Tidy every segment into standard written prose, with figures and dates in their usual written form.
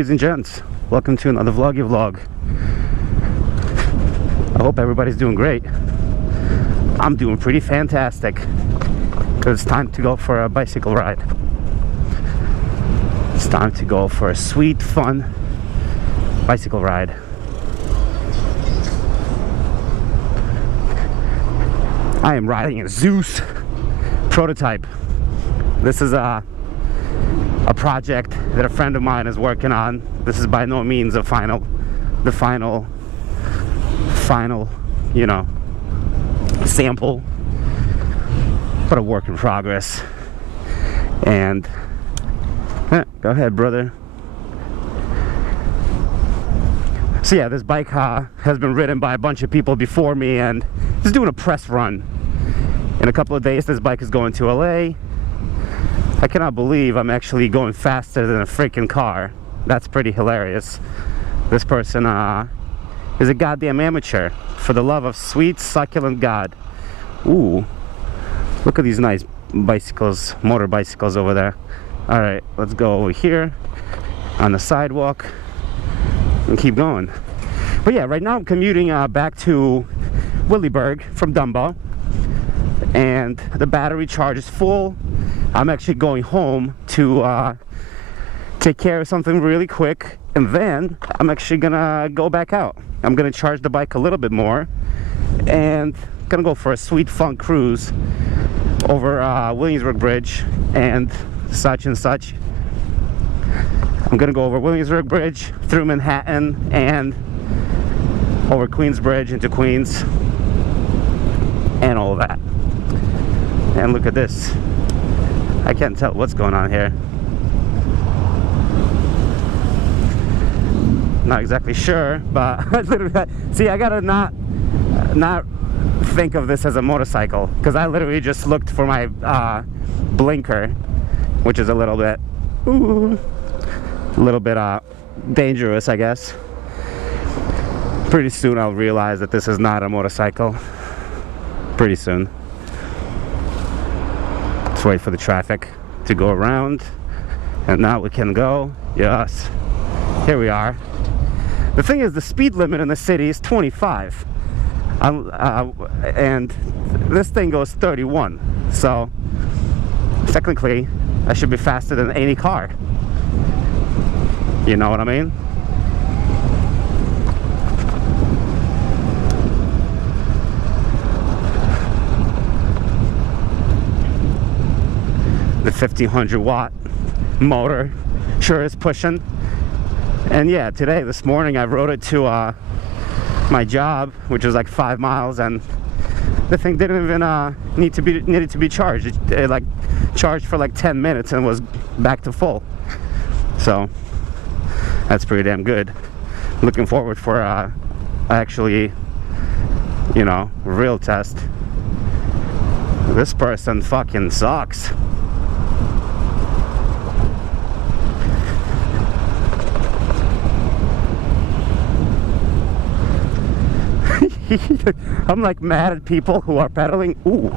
ladies and gents, welcome to another vloggy vlog. I hope everybody's doing great. I'm doing pretty fantastic because it's time to go for a bicycle ride. It's time to go for a sweet, fun bicycle ride. I am riding a ZOOZ prototype. This is a project that a friend of mine is working on. This is by no means the final, you know, sample, but a work in progress. And go ahead, brother. So yeah, this bike has been ridden by a bunch of people before me, and it's doing a press run. In a couple of days, this bike is going to LA. I cannot believe I'm actually going faster than a freaking car. That's pretty hilarious. This person is a goddamn amateur, for the love of sweet, succulent God. Ooh, look at these nice bicycles, motor bicycles over there. All right, let's go over here on the sidewalk and keep going. But yeah, right now I'm commuting back to Williamsburg from Dumbo, and the battery charge is full. I'm actually going home to take care of something really quick, and then I'm actually gonna go back out. I'm gonna charge the bike a little bit more and gonna go for a sweet fun cruise over Williamsburg Bridge and such and such. I'm gonna go over Williamsburg Bridge through Manhattan and over Queensbridge into Queens and all of that. And look at this. I can't tell what's going on here. Not exactly sure, but see, I gotta not think of this as a motorcycle, because I literally just looked for my blinker, which is a little bit dangerous, I guess. Pretty soon I'll realize that this is not a motorcycle. Pretty soon. Let's wait for the traffic to go around, and now we can go. Yes, here we are. The thing is, the speed limit in the city is 25, and this thing goes 31, so technically I should be faster than any car. You know what I mean? The 1500 watt motor sure is pushing. And yeah, this morning I rode it to my job, which is like 5 miles, and the thing didn't even needed to be charged. It like charged for like 10 minutes and was back to full. So that's pretty damn good. Looking forward for actually, you know, real test. This person fucking sucks. I'm like mad at people who are pedaling. Ooh,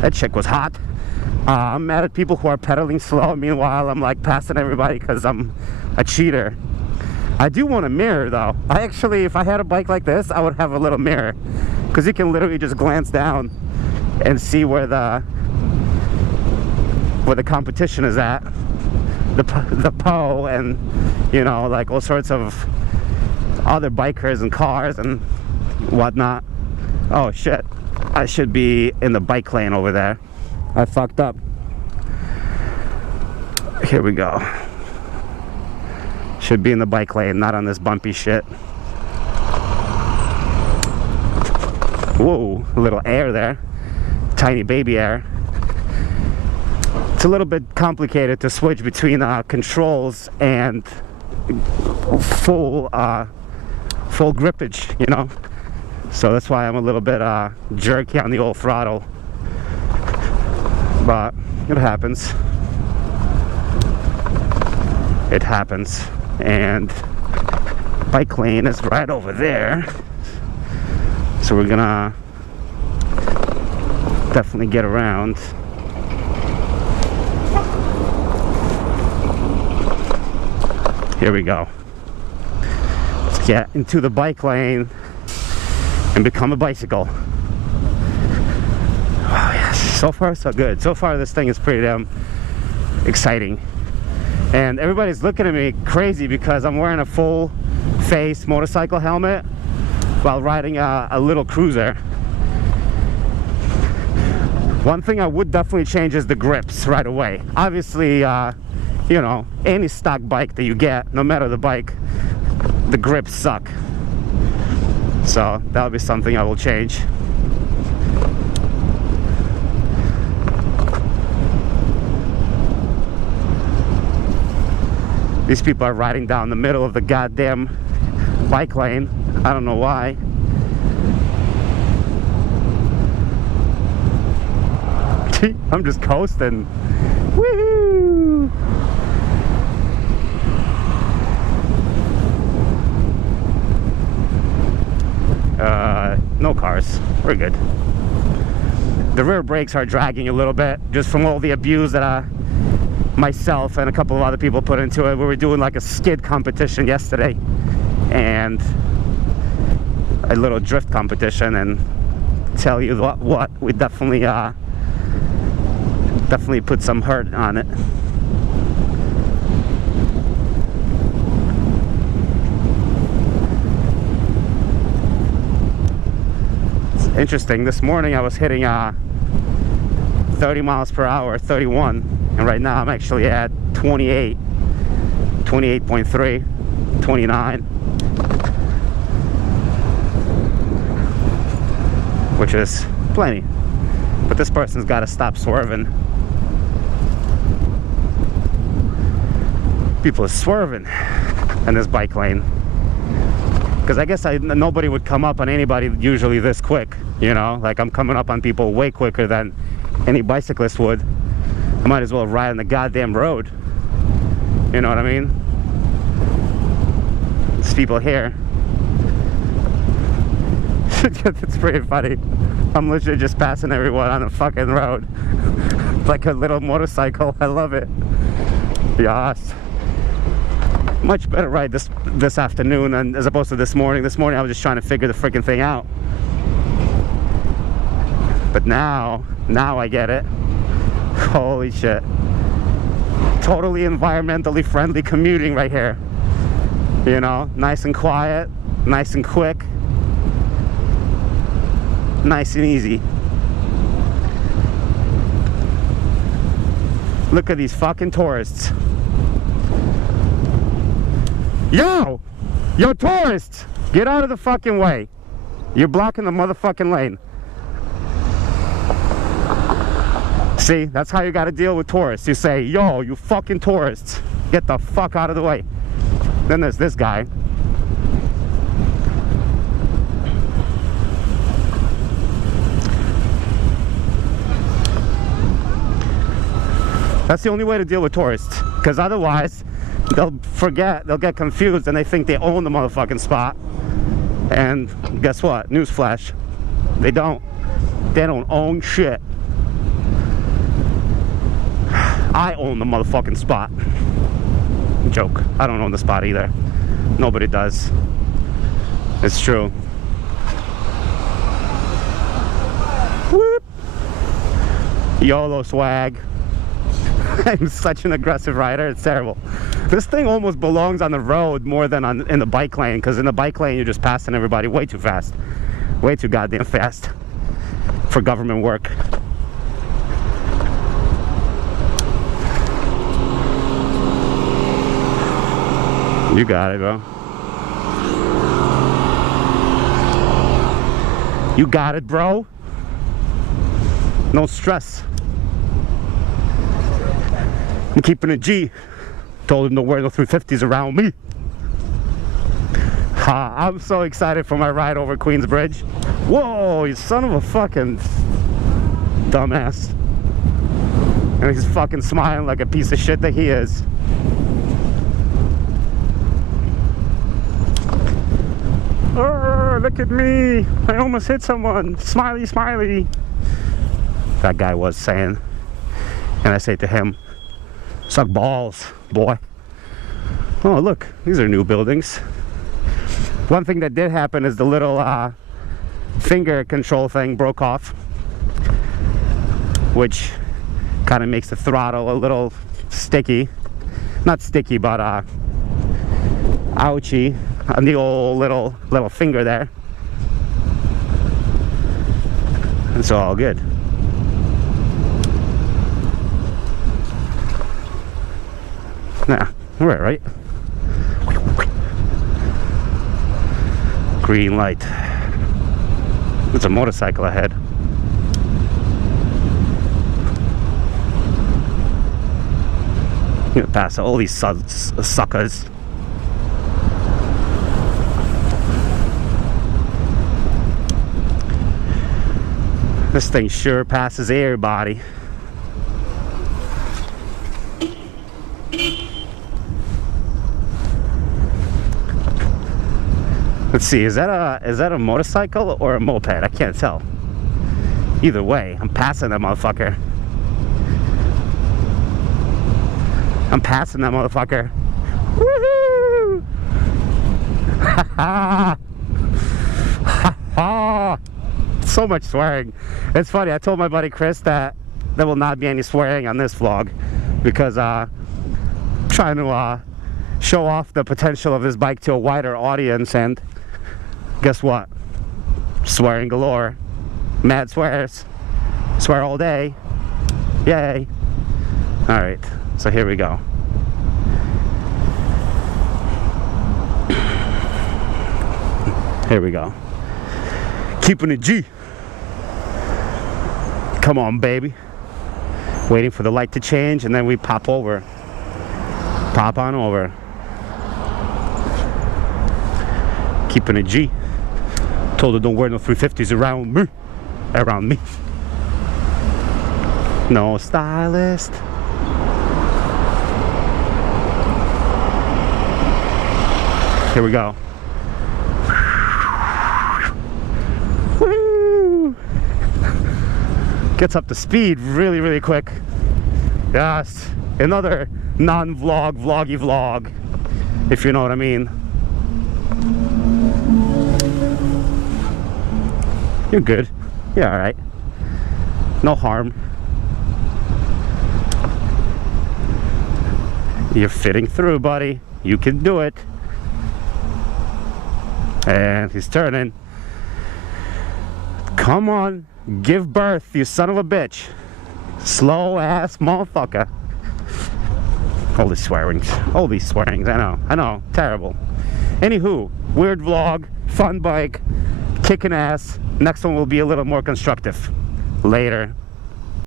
that chick was hot. I'm mad at people who are pedaling slow. Meanwhile, I'm like passing everybody because I'm a cheater. I do want a mirror though. I actually, if I had a bike like this, I would have a little mirror, because you can literally just glance down and see where the competition is at. The PO and, you know, like all sorts of other bikers and cars and whatnot. Oh shit, I should be in the bike lane over there. I fucked up. Here we go. Should be in the bike lane, not on this bumpy shit. Whoa, a little air there. Tiny baby air. It's a little bit complicated to switch between controls and full grippage, you know. So that's why I'm a little bit jerky on the old throttle. But it happens. It happens. And bike lane is right over there. So we're gonna definitely get around. Here we go. Let's get into the bike lane and become a bicycle. Oh yes, so far so good. So far this thing is pretty damn exciting. And everybody's looking at me crazy because I'm wearing a full face motorcycle helmet while riding a little cruiser. One thing I would definitely change is the grips right away. Obviously, you know, any stock bike that you get, no matter the bike, the grips suck. So that'll be something I will change. These people are riding down the middle of the goddamn bike lane. I don't know why. I'm just coasting. Woohoo! No cars. We're good. The rear brakes are dragging a little bit just from all the abuse that myself and a couple of other people put into it. We were doing like a skid competition yesterday and a little drift competition, and tell you what we definitely put some hurt on it. It's interesting, this morning I was hitting 30 miles per hour, 31, and right now I'm actually at 28, 28.3, 29, which is plenty. But this person's got to stop swerving. People are swerving in this bike lane. Because I guess nobody would come up on anybody usually this quick, you know? Like, I'm coming up on people way quicker than any bicyclist would. I might as well ride on the goddamn road. You know what I mean? There's people here. It's pretty funny. I'm literally just passing everyone on the fucking road. Like a little motorcycle. I love it. Yes. Much better ride this afternoon as opposed to this morning. This morning I was just trying to figure the freaking thing out. But now I get it. Holy shit. Totally environmentally friendly commuting right here. You know, nice and quiet, nice and quick. Nice and easy. Look at these fucking tourists. Yo! Yo, tourists! Get out of the fucking way. You're blocking the motherfucking lane. See, that's how you gotta deal with tourists. You say, yo, you fucking tourists, get the fuck out of the way. Then there's this guy. That's the only way to deal with tourists, because otherwise they'll get confused, and they think they own the motherfucking spot. And guess what? Newsflash, they don't. They don't own shit. I own the motherfucking spot. Joke. I don't own the spot either. Nobody does. It's true. Whoop. YOLO swag. I'm such an aggressive rider, it's terrible. This thing almost belongs on the road more than in the bike lane, because in the bike lane you're just passing everybody way too fast. Way too goddamn fast for government work. You got it, bro. You got it, bro. No stress. I'm keeping a G. Told him to wear the 350s around me. I'm so excited for my ride over Queensbridge. Whoa, you son of a fucking dumbass. And he's fucking smiling like a piece of shit that he is. Oh, look at me. I almost hit someone. Smiley, smiley. That guy was saying. And I say to him, suck balls, boy. Oh, look, these are new buildings. One thing that did happen is the little finger control thing broke off, which kind of makes the throttle a little sticky. Not sticky, but ouchy on the old little finger there. It's all good. Nah, we're right. Green light. There's a motorcycle ahead. I'm gonna pass all these suckers. This thing sure passes everybody. Let's see, is that a motorcycle or a moped? I can't tell. Either way, I'm passing that motherfucker. I'm passing that motherfucker. Woohoo! Ha ha! Ha ha! So much swearing. It's funny, I told my buddy Chris that there will not be any swearing on this vlog because trying to show off the potential of this bike to a wider audience, and guess what? Swearing galore. Mad swears. Swear all day. Yay. Alright, so here we go. Here we go. Keeping it G. Come on, baby. Waiting for the light to change and then we pop over. Pop on over. Keeping it G. Told her don't wear no 350s around me. Around me. No stylist. Here we go. Woo! Gets up to speed really, really quick. Yes. Another non-vlog, vloggy vlog, if you know what I mean. You're good. You're alright. No harm. You're fitting through, buddy. You can do it. And he's turning. Come on. Give birth, you son of a bitch. Slow ass motherfucker. All these swearings. All these swearings. I know. Terrible. Anywho, weird vlog. Fun bike. Kicking ass. Next one will be a little more constructive. Later.